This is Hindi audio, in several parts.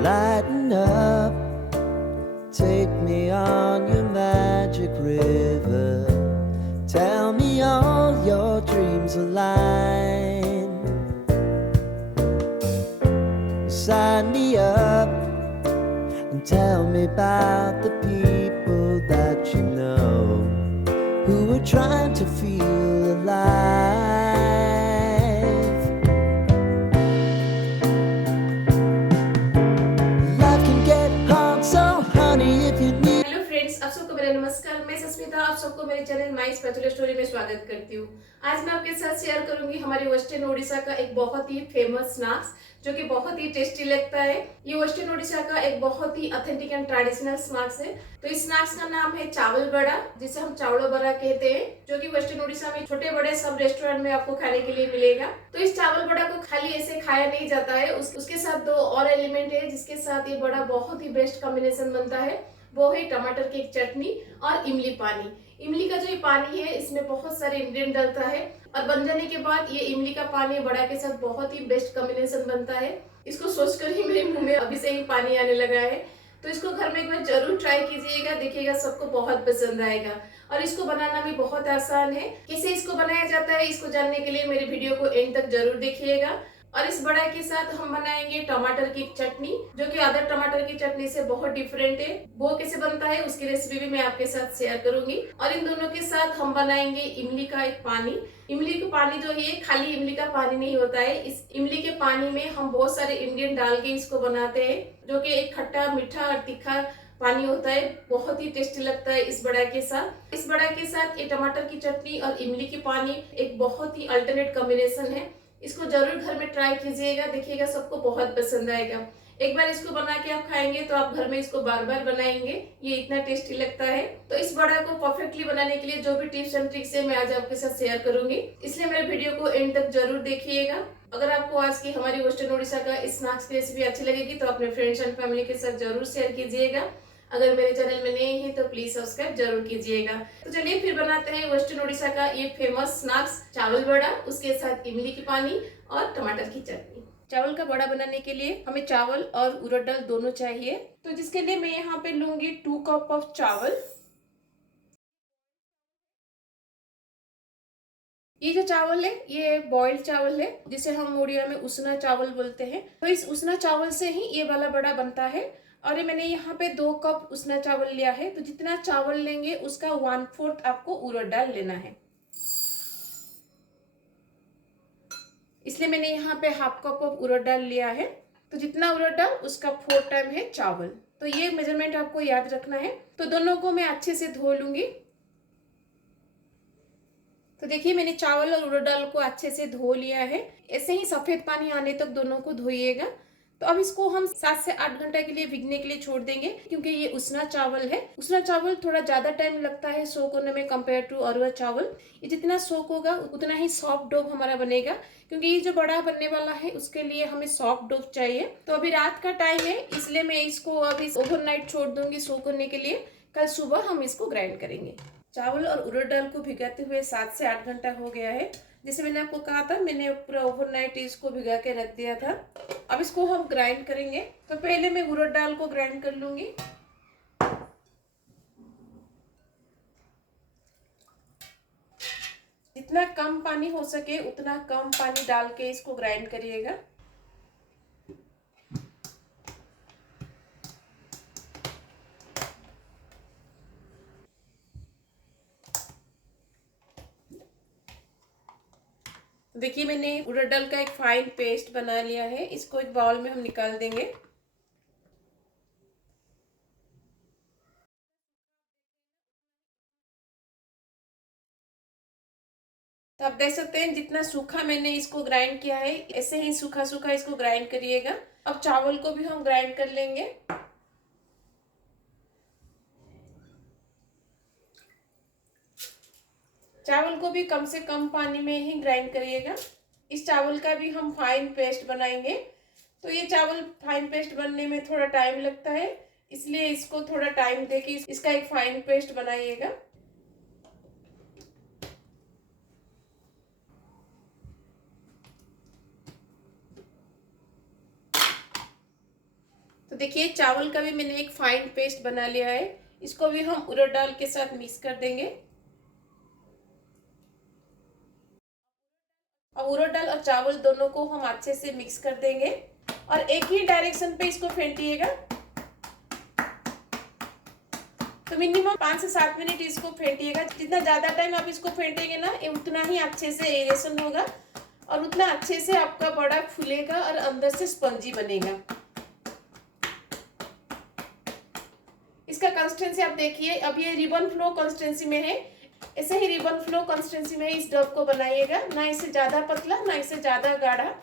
Lighten up, take me on your magic river. Tell me all your dreams align. Sign me up and tell me about the people that you know who are trying to feel alive. Life can get hard, so honey, if you need. Hello friends, आप सबको मेरा नमस्कार। मैं सस्मिता आप सबको मेरे चैनल माई स्पेशल स्टोरी में स्वागत करती हूँ। आज मैं आपके साथ शेयर करूंगी हमारे वेस्टर्न ओडिशा का एक बहुत ही फेमस स्नैक्स जो कि बहुत ही टेस्टी लगता है। ये वेस्टर्न ओडिशा का एक बहुत ही ऑथेंटिक एंड ट्रेडिशनल स्नैक्स है। तो इस स्नैक्स का नाम है चावल बड़ा, जिसे हम चावल बड़ा कहते हैं, जो कि वेस्टर्न ओडिशा में छोटे बड़े सब रेस्टोरेंट में आपको खाने के लिए मिलेगा। तो इस चावल बड़ा को खाली ऐसे खाया नहीं जाता है, उसके साथ दो और एलिमेंट है जिसके साथ ये बड़ा बहुत ही बेस्ट कॉम्बिनेशन बनता है। वो है टमाटर की एक चटनी और इमली पानी। इमली का जो ये पानी है इसमें बहुत सारे इंग्रेडिएंट डलता है और बन जाने के बाद ये इमली का पानी बड़ा के साथ बहुत ही बेस्ट कॉम्बिनेशन बनता है। इसको सोचकर ही मेरे मुंह में अभी से ही पानी आने लगा है। तो इसको घर में एक बार जरूर ट्राई कीजिएगा, देखिएगा सबको बहुत पसंद आएगा। और इसको बनाना भी बहुत आसान है। कैसे इसको बनाया जाता है इसको जानने के लिए मेरे वीडियो को एंड तक जरूर देखिएगा। और इस बड़ा के साथ हम बनाएंगे टमाटर की चटनी, जो कि अदर टमाटर की चटनी से बहुत डिफरेंट है। वो कैसे बनता है उसकी रेसिपी भी मैं आपके साथ शेयर करूंगी। और इन दोनों के साथ हम बनाएंगे इमली का एक पानी। इमली का पानी जो है खाली इमली का पानी नहीं होता है। इस इमली के पानी में हम बहुत सारे इंग्रेडिएंट डाल के इसको बनाते हैं, जो कि एक खट्टा मीठा और तीखा पानी होता है। बहुत ही टेस्टी लगता है इस बड़ा के साथ। इस बड़ा के साथ ये टमाटर की चटनी और इमली की पानी एक बहुत ही अल्टरनेट कॉम्बिनेशन है। इसको जरूर घर में ट्राई कीजिएगा, देखिएगा सबको बहुत पसंद आएगा। एक बार इसको बना के आप खाएंगे तो आप घर में इसको बार बार बनाएंगे, ये इतना टेस्टी लगता है। तो इस बड़ा को परफेक्टली बनाने के लिए जो भी टिप्स एंड ट्रिक्स है मैं आज आपके साथ शेयर करूंगी, इसलिए मेरे वीडियो को एंड तक जरूर देखिएगा। अगर आपको आज की हमारी वेस्टर्न ओडिशा का स्नैक्स की रेसिपी अच्छी लगेगी तो अपने फ्रेंड्स एंड फैमिली के साथ जरूर शेयर कीजिएगा। अगर मेरे चैनल में नए हैं तो प्लीज सब्सक्राइब जरूर कीजिएगा। तो चलिए फिर बनाते हैं वेस्टर्न ओडिशा का ये फेमस स्नैक्स चावल बड़ा, उसके साथ इमली की पानी और टमाटर की चटनी। चावल का बड़ा बनाने के लिए हमें चावल और उड़द दाल दोनों चाहिए। तो जिसके लिए मैं यहाँ पे लूंगी 2 कप ऑफ चावल। ये जो चावल है ये बॉइल्ड चावल है, जिसे हम उड़िया में उसना चावल बोलते हैं। तो इस उसना चावल से ही ये वाला बड़ा बनता है। और ये मैंने यहाँ पे 2 कप उसना चावल लिया है। तो जितना चावल लेंगे उसका 1/4 आपको उड़द दाल लेना है, इसलिए मैंने यहाँ पे 1/2 कप ऑफ उड़द दाल लिया है। तो जितना उड़द दाल उसका 4 टाइम है चावल। तो ये मेजरमेंट आपको याद रखना है। तो दोनों को मैं अच्छे से धो लूंगी। तो देखिए मैंने चावल और उड़द दाल को अच्छे से धो लिया है। ऐसे ही सफेद पानी आने तक दोनों को धोइएगा। तो अब इसको हम 7 से 8 घंटे के लिए भिगने के लिए छोड़ देंगे, क्योंकि ये उसना चावल है। उसना चावल थोड़ा ज्यादा टाइम लगता है सोक होने में कंपेयर टू अरवा चावल। ये जितना सोक होगा उतना ही सॉफ्ट डो हमारा बनेगा, क्योंकि ये जो बड़ा बनने वाला है उसके लिए हमें सॉफ्ट डो चाहिए। तो अभी रात का टाइम है, इसलिए मैं इसको अभी ओवरनाइट छोड़ दूंगी सोक होने के लिए। कल सुबह हम इसको ग्राइंड करेंगे। चावल और उड़द दाल को भिगाते हुए 7 से 8 घंटा हो गया है। जैसे मैंने आपको कहा था, मैंने पूरा ओवरनाइट इसको भिगा के रख दिया था। अब इसको हम ग्राइंड करेंगे। तो पहले मैं उड़द दाल को ग्राइंड कर लूंगी। जितना कम पानी हो सके उतना कम पानी डाल के इसको ग्राइंड करिएगा। देखिए मैंने उड़द दाल का एक फाइन पेस्ट बना लिया है। इसको एक बाउल में हम निकाल देंगे। तो आप देख सकते हैं जितना सूखा मैंने इसको ग्राइंड किया है, ऐसे ही सूखा सूखा इसको ग्राइंड करिएगा। अब चावल को भी हम ग्राइंड कर लेंगे। चावल को भी कम से कम पानी में ही ग्राइंड करिएगा। इस चावल का भी हम फाइन पेस्ट बनाएंगे। तो ये चावल फाइन पेस्ट बनने में थोड़ा टाइम लगता है, इसलिए इसको थोड़ा टाइम देके इसका एक फाइन पेस्ट बनाइएगा। तो देखिए चावल का भी मैंने एक फाइन पेस्ट बना लिया है। इसको भी हम उड़द दाल के साथ मिक्स कर देंगे। और उड़द दाल और चावल दोनों को हम अच्छे से मिक्स कर देंगे और एक ही डायरेक्शन पे इसको फेंटिएगा। तो मिनिमम 5 से 7 मिनट इसको फेंटिएगा। जितना ज्यादा टाइम आप इसको फेंटेंगे ना, उतना ही अच्छे से एरेशन होगा और उतना अच्छे से आपका बड़ा फूलेगा और अंदर से स्पंजी बनेगा। इसका कंसिस्टेंसी आप देखिए, अब ये रिबन फ्लो कंसिस्टेंसी में है। ऐसे ही रिबन फ्लो कंसिस्टेंसी में इस डव को बनाइएगा, ना इससे ज्यादा पतला ना इससे ज्यादा गाढ़ा।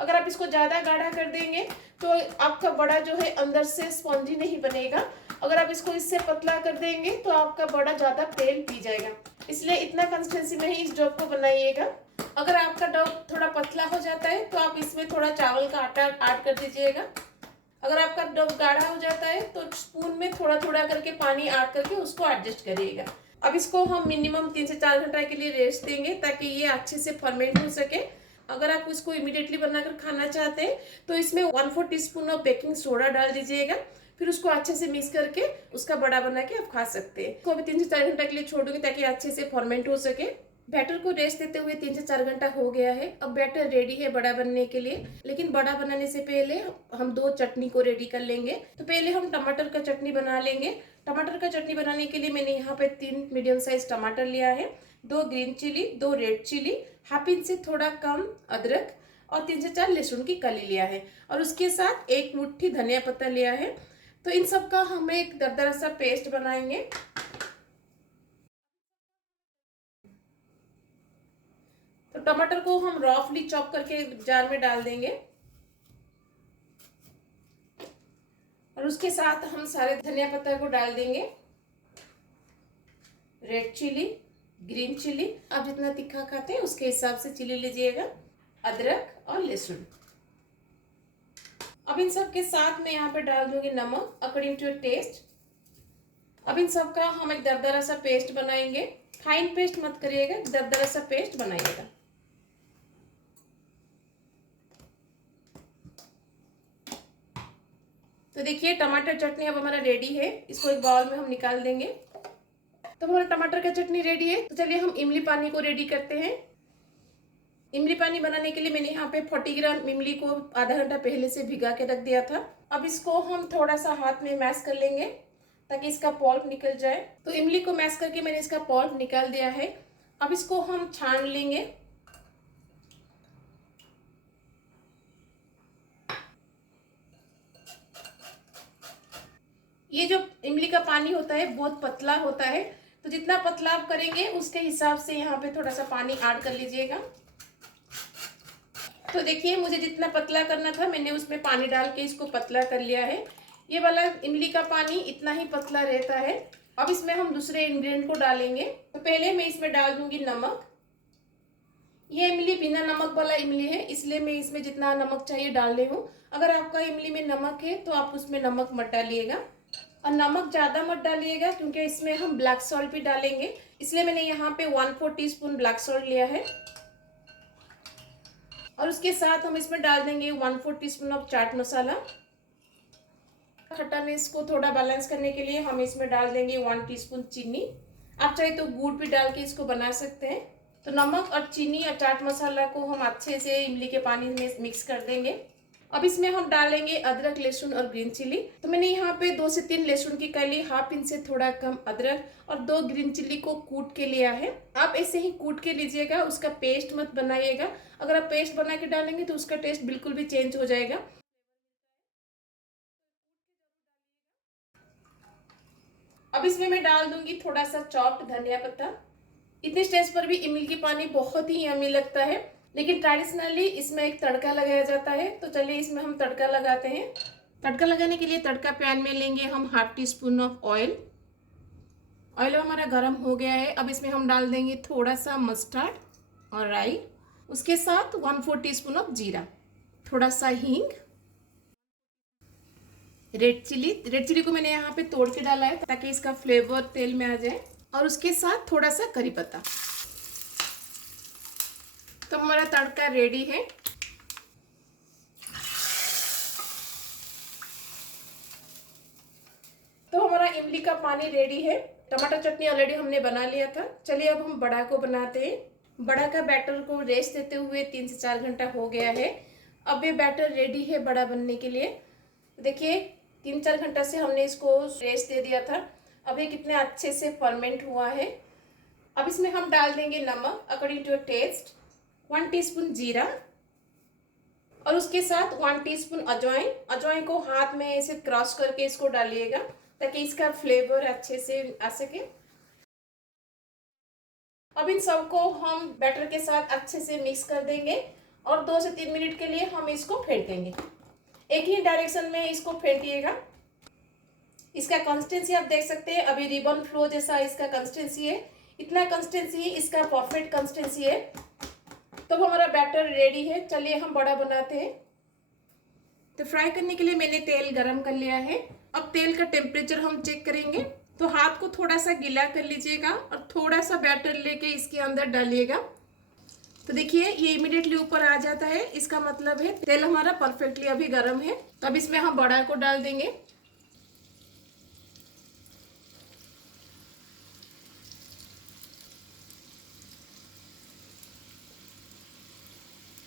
अगर आप इसको ज्यादा गाढ़ा कर देंगे तो आपका बड़ा जो है अंदर से स्पॉन्जी नहीं बनेगा। अगर आप इसको इससे पतला कर देंगे तो आपका बड़ा ज्यादा तेल पी जाएगा। इसलिए इतना कंसिस्टेंसी में ही इस डव को बनाइएगा। अगर आपका डव थोड़ा पतला हो जाता है तो आप इसमें थोड़ा चावल का आटा ऐड कर दीजिएगा। अगर आपका डव गाढ़ा हो जाता है तो स्पून में थोड़ा थोड़ा करके पानी ऐड करके उसको एडजस्ट करिएगा। अब इसको हम मिनिमम 3 से 4 घंटा के लिए रेस्ट देंगे ताकि ये अच्छे से फर्मेंट हो सके। अगर आप इसको इमीडिएटली बनाकर खाना चाहते हैं तो इसमें 1/4 टीस्पून ऑफ बेकिंग सोडा डाल दीजिएगा। फिर उसको अच्छे से मिक्स करके उसका बड़ा बना के आप खा सकते हैं। इसको अभी 3 से 4 घंटा के लिए छोड़ूंगी ताकि अच्छे से फर्मेंट हो सके। बैटर को रेस्ट देते हुए 3 से 4 घंटा हो गया है। अब बैटर रेडी है बड़ा बनने के लिए। लेकिन बड़ा बनाने से पहले हम 2 चटनी को रेडी कर लेंगे। तो पहले हम टमाटर का चटनी बना लेंगे। टमाटर का चटनी बनाने के लिए मैंने यहाँ पे 3 मीडियम साइज टमाटर लिया है, 2 green chilli, 2 red chilli, half inch से थोड़ा कम अदरक और 3 से 4 लहसुन की कली लिया है और उसके साथ 1 मुट्ठी धनिया पत्ता लिया है। तो इन सब का हम एक दरदरा सा पेस्ट बनाएंगे। तो टमाटर को हम रफली चॉप करके जार में डाल देंगे और उसके साथ हम सारे धनिया पत्ता को डाल देंगे। रेड चिली, ग्रीन चिली, आप जितना तीखा खाते हैं उसके हिसाब से चिली लीजिएगा, अदरक और लहसुन। अब इन सब के साथ मैं यहाँ पे डाल दूंगी नमक अकॉर्डिंग टू योर टेस्ट। अब इन सब का हम एक दरदरा सा पेस्ट बनाएंगे। फाइन पेस्ट मत करिएगा, दरदरा सा पेस्ट बनाइएगा। तो देखिए टमाटर चटनी अब हमारा रेडी है। इसको एक बाउल में हम निकाल देंगे। तो हमारा टमाटर का चटनी रेडी है। तो चलिए हम इमली पानी को रेडी करते हैं। इमली पानी बनाने के लिए मैंने यहाँ पे 40 ग्राम इमली को आधा घंटा पहले से भिगा के रख दिया था। अब इसको हम थोड़ा सा हाथ में मैश कर लेंगे ताकि इसका पल्प निकल जाए। तो इमली को मैश करके मैंने इसका पल्प निकाल दिया है। अब इसको हम छान लेंगे। ये जो इमली का पानी होता है बहुत पतला होता है, तो जितना पतला आप करेंगे उसके हिसाब से यहाँ पे थोड़ा सा पानी ऐड कर लीजिएगा। तो देखिए मुझे जितना पतला करना था मैंने उसमें पानी डाल के इसको पतला कर लिया है। ये वाला इमली का पानी इतना ही पतला रहता है। अब इसमें हम दूसरे इंग्रेडिएंट को डालेंगे। तो पहले मैं इसमें डाल दूंगी नमक। ये इमली बिना नमक वाला इमली है, इसलिए मैं इसमें जितना नमक चाहिए डाल रही हूँ। अगर आपका इमली में नमक है तो आप उसमें नमक मत डालिएगा और नमक ज़्यादा मत डालिएगा क्योंकि इसमें हम ब्लैक सॉल्ट भी डालेंगे। इसलिए मैंने यहाँ पे 1/4 टीस्पून ब्लैक सॉल्ट लिया है और उसके साथ हम इसमें डाल देंगे 1/4 टीस्पून ऑफ चाट मसाला। खट्टानेस को थोड़ा बैलेंस करने के लिए हम इसमें डाल देंगे 1 टीस्पून चीनी। आप चाहे तो गुड़ भी डाल के इसको बना सकते हैं। तो नमक और चीनी और चाट मसाला को हम अच्छे से इमली के पानी में मिक्स कर देंगे। अब इसमें हम डालेंगे अदरक, लहसुन और ग्रीन चिली। तो मैंने यहाँ पे 2 से 3 लहसुन की कली, हाफ इंच से थोड़ा कम अदरक और 2 ग्रीन चिली को कूट के लिया है। आप ऐसे ही कूट के लीजिएगा, उसका पेस्ट मत बनाइएगा। अगर आप पेस्ट बना के डालेंगे तो उसका टेस्ट बिल्कुल भी चेंज हो जाएगा। अब इसमें मैं डाल दूंगी थोड़ा सा चॉप्ड धनिया पत्ता। इतने स्टेज पर भी इमली की पानी बहुत ही यम्मी लगता है, लेकिन ट्रेडिशनली इसमें एक तड़का लगाया जाता है। तो चलिए इसमें हम तड़का लगाते हैं। तड़का लगाने के लिए तड़का पैन में लेंगे हम 1/2 टीस्पून ऑफ ऑयल। ऑयल हमारा गर्म हो गया है। अब इसमें हम डाल देंगे थोड़ा सा मस्टर्ड और राई, उसके साथ 1/4 टीस्पून ऑफ जीरा, थोड़ा सा हींग, रेड चिली को मैंने यहाँ पे तोड़ के डाला है ताकि इसका फ्लेवर तेल में आ जाए, और उसके साथ थोड़ा सा करी पत्ता। तो हमारा तड़का रेडी है। इमली का पानी रेडी है। टमाटर चटनी ऑलरेडी हमने बना लिया था। चलिए अब हम बड़ा को बनाते हैं। बड़ा का बैटर को रेस्ट देते हुए 3 से 4 घंटा हो गया है। अब ये बैटर रेडी है बड़ा बनने के लिए। देखिए 3-4 घंटा से हमने इसको रेस्ट दे दिया था। अब ये कितने अच्छे से फर्मेंट हुआ है। अब इसमें हम डाल देंगे नमक अकॉर्डिंग टू टेस्ट, 1 टीस्पून जीरा और उसके साथ 1 टीस्पून अजवाइन। अजवाइन को हाथ में ऐसे क्रश करके इसको डालिएगा ताकि इसका फ्लेवर अच्छे से आ सके। अब इन सबको हम बैटर के साथ अच्छे से मिक्स कर देंगे और 2 से 3 मिनट के लिए हम इसको फेंटेंगे। एक ही डायरेक्शन में इसको फेंटिएगा। इसका कंसिस्टेंसी आप देख सकते हैं, अभी रिबन फ्लो जैसा इसका कंसिस्टेंसी है। इतना कंसिस्टेंसी इसका परफेक्ट कंसिस्टेंसी है। तो हमारा बैटर रेडी है। चलिए हम बड़ा बनाते हैं। तो फ्राई करने के लिए मैंने तेल गरम कर लिया है। अब तेल का टेम्परेचर हम चेक करेंगे। तो हाथ को थोड़ा सा गीला कर लीजिएगा और थोड़ा सा बैटर लेके इसके अंदर डालिएगा। तो देखिए ये इमीडिएटली ऊपर आ जाता है, इसका मतलब है तेल हमारा परफेक्टली अभी गरम है। तो अब इसमें हम बड़ा को डाल देंगे।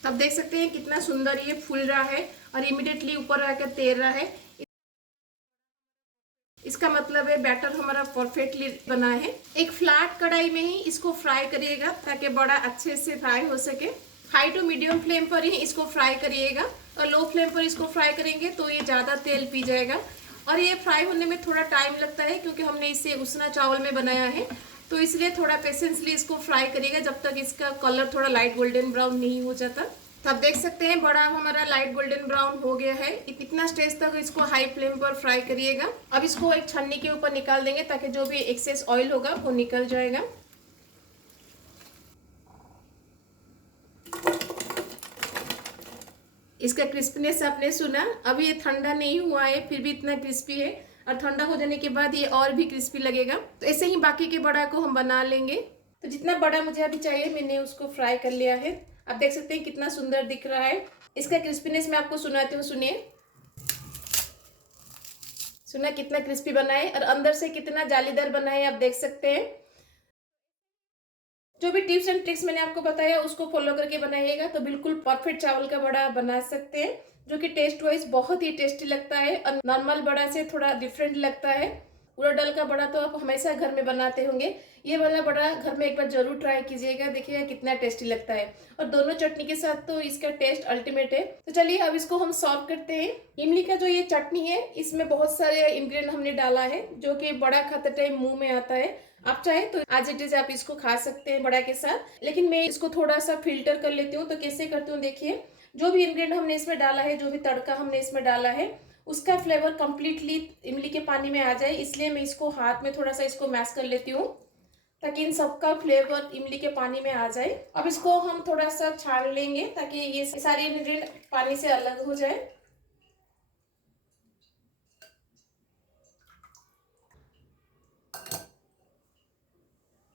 तब देख सकते हैं कितना सुंदर ये फूल रहा है और इमीडिएटली ऊपर आकर तैर रहा है। इसका मतलब है बैटर हमारा परफेक्टली बना है। एक फ्लैट कढ़ाई में ही इसको फ्राई करिएगा ताकि बड़ा अच्छे से फ्राई हो सके। हाई टू मीडियम फ्लेम पर ही इसको फ्राई करिएगा और लो फ्लेम पर इसको फ्राई करेंगे तो ये ज़्यादा तेल पी जाएगा और ये फ्राई होने में थोड़ा टाइम लगता है क्योंकि हमने इसे उसना चावल में बनाया है। तो इसलिए थोड़ा पेशेंसली इसको फ्राई करिएगा जब तक इसका कलर थोड़ा लाइट गोल्डन ब्राउन नहीं हो जाता। तो आप देख सकते हैं बड़ा हमारा लाइट गोल्डन ब्राउन हो गया है। इतना स्टेज तक इसको हाई फ्लेम पर फ्राई करिएगा। अब इसको एक छन्नी के ऊपर निकाल देंगे ताकि जो भी एक्सेस ऑयल होगा वो निकल जाएगा। इसका क्रिस्पीनेस आपने सुना। अभी ये ठंडा नहीं हुआ है फिर भी इतना क्रिस्पी है और ठंडा हो जाने के बाद ये और भी क्रिस्पी लगेगा। तो ऐसे ही बाकी के बड़ा को हम बना लेंगे। तो जितना बड़ा मुझे अभी चाहिए मैंने उसको फ्राई कर लिया है। आप देख सकते हैं कितना सुंदर दिख रहा है। इसका क्रिस्पीनेस मैं आपको सुनाती हूँ, सुनिए। सुना कितना क्रिस्पी बना है और अंदर से कितना जालीदार बना है, आप देख सकते हैं। जो भी टिप्स एंड ट्रिक्स मैंने आपको बताया उसको फॉलो करके बनाइएगा तो बिल्कुल परफेक्ट चावल का बड़ा बना सकते हैं जो कि टेस्ट वाइज बहुत ही टेस्टी लगता है और नॉर्मल बड़ा से थोड़ा डिफरेंट लगता है। उड़द दाल का बड़ा तो आप हमेशा घर में बनाते होंगे, ये वाला बड़ा घर में एक बार जरूर ट्राई कीजिएगा, देखिएगा कितना टेस्टी लगता है और दोनों चटनी के साथ तो इसका टेस्ट अल्टीमेट है। तो चलिए अब इसको हम सर्व करते हैं। इमली का जो ये चटनी है इसमें बहुत सारे इंग्रेडिएंट हमने डाला है जो कि बड़ा खाते टाइम मुंह में आता है। आप चाहे तो आज इट इज आप इसको खा सकते हैं बड़ा के साथ, लेकिन मैं इसको थोड़ा सा फिल्टर कर लेती हूँ। तो कैसे करती हूँ देखिए, जो भी इंग्रेडिएंट हमने इसमें डाला है, जो भी तड़का हमने इसमें डाला है उसका फ्लेवर कंप्लीटली इमली के पानी में आ जाए, इसलिए मैं इसको हाथ में थोड़ा सा इसको मैश कर लेती हूँ ताकि इन सबका फ्लेवर इमली के पानी में आ जाए। अब इसको हम थोड़ा सा छान लेंगे ताकि ये सारे इंग्रेडिएंट पानी से अलग हो जाए।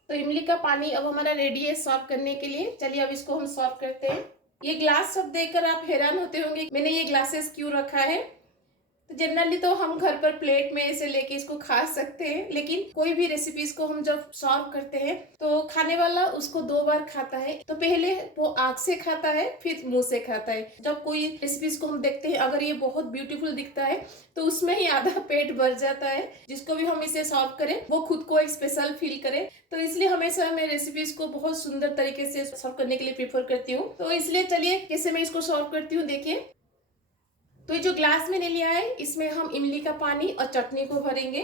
तो इमली का पानी अब हमारा रेडी है सर्व करने के लिए। चलिए अब इसको हम सर्व करते हैं। ये ग्लास सब देखकर आप हैरान होते होंगे मैंने ये ग्लासेस क्यों रखा है। तो जनरली तो हम घर पर प्लेट में ऐसे लेके इसको खा सकते हैं, लेकिन कोई भी रेसिपीज को हम जब सर्व करते हैं तो खाने वाला उसको 2 बार खाता है। तो पहले वो आंख से खाता है फिर मुंह से खाता है। जब कोई रेसिपीज को हम देखते हैं अगर ये बहुत ब्यूटीफुल दिखता है तो उसमें ही आधा पेट भर जाता है। जिसको भी हम इसे सर्व करें वो खुद को एक स्पेशल फील करे। तो इसलिए हमेशा मैं रेसिपीज को बहुत सुंदर तरीके से सर्व करने के लिए प्रेफर करती हूँ। तो इसलिए चलिए कैसे मैं इसको सर्व करती हूँ देखिए। तो ये जो ग्लास मैंने लिया है इसमें हम इमली का पानी और चटनी को भरेंगे।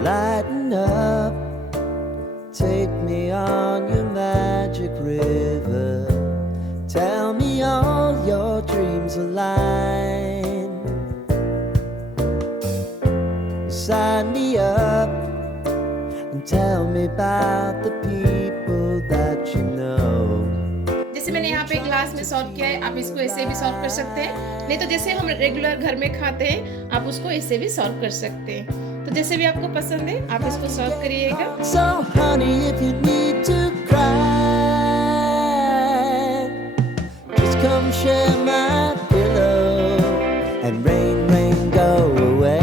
Lighten up, take me on your magic river. Tell me all your dreams align. Sign me up and tell me about the people that you know. जैसे मैंने यहाँ पे ग्लास में सर्व किया है, आप इसको ऐसे भी सर्व कर सकते हैं, नहीं तो जैसे हम रेगुलर घर में खाते हैं आप उसको ऐसे भी सर्व कर सकते हैं। तो जैसे भी आपको पसंद है आप इसको सर्व करिएगा। So honey, if you need to cry, just come share my pillow and rain, rain, go away.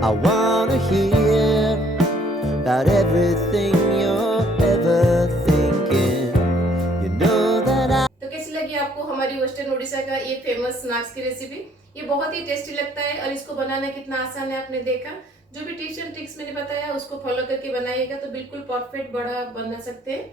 I wanna hear about everything you're ever thinking. You know that I तो कैसी लगी आपको हमारी वेस्टर्न उड़ीसा का ये फेमस स्नैक्स की रेसिपी? ये बहुत ही टेस्टी लगता है और इसको बनाना कितना आसान है आपने देखा। जो भी टिप्स एंड ट्रिक्स मैंने बताया उसको फॉलो करके बनाइएगा तो बिल्कुल परफेक्ट बड़ा बना सकते हैं।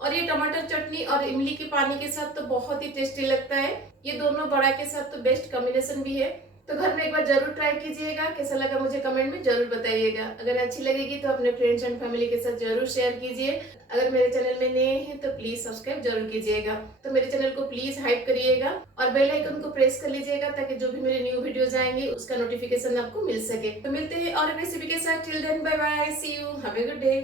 और ये टमाटर चटनी और इमली के पानी के साथ तो बहुत ही टेस्टी लगता है। ये दोनों बड़ा के साथ तो बेस्ट कॉम्बिनेशन भी है। तो घर में एक बार जरूर ट्राई कीजिएगा, कैसा लगा मुझे कमेंट में जरूर बताइएगा। अगर अच्छी लगेगी तो अपने फ्रेंड्स एंड फैमिली के साथ जरूर शेयर कीजिए। अगर मेरे चैनल में नए हैं तो प्लीज सब्सक्राइब जरूर कीजिएगा। तो मेरे चैनल को प्लीज हाइप करिएगा और बेल आइकन को प्रेस कर लीजिएगा ताकि जो भी मेरे न्यू वीडियोज आएंगे उसका नोटिफिकेशन आपको मिल सके। तो मिलते हैं और रेसिपी के साथ। Till then bye bye, see you, have a good day.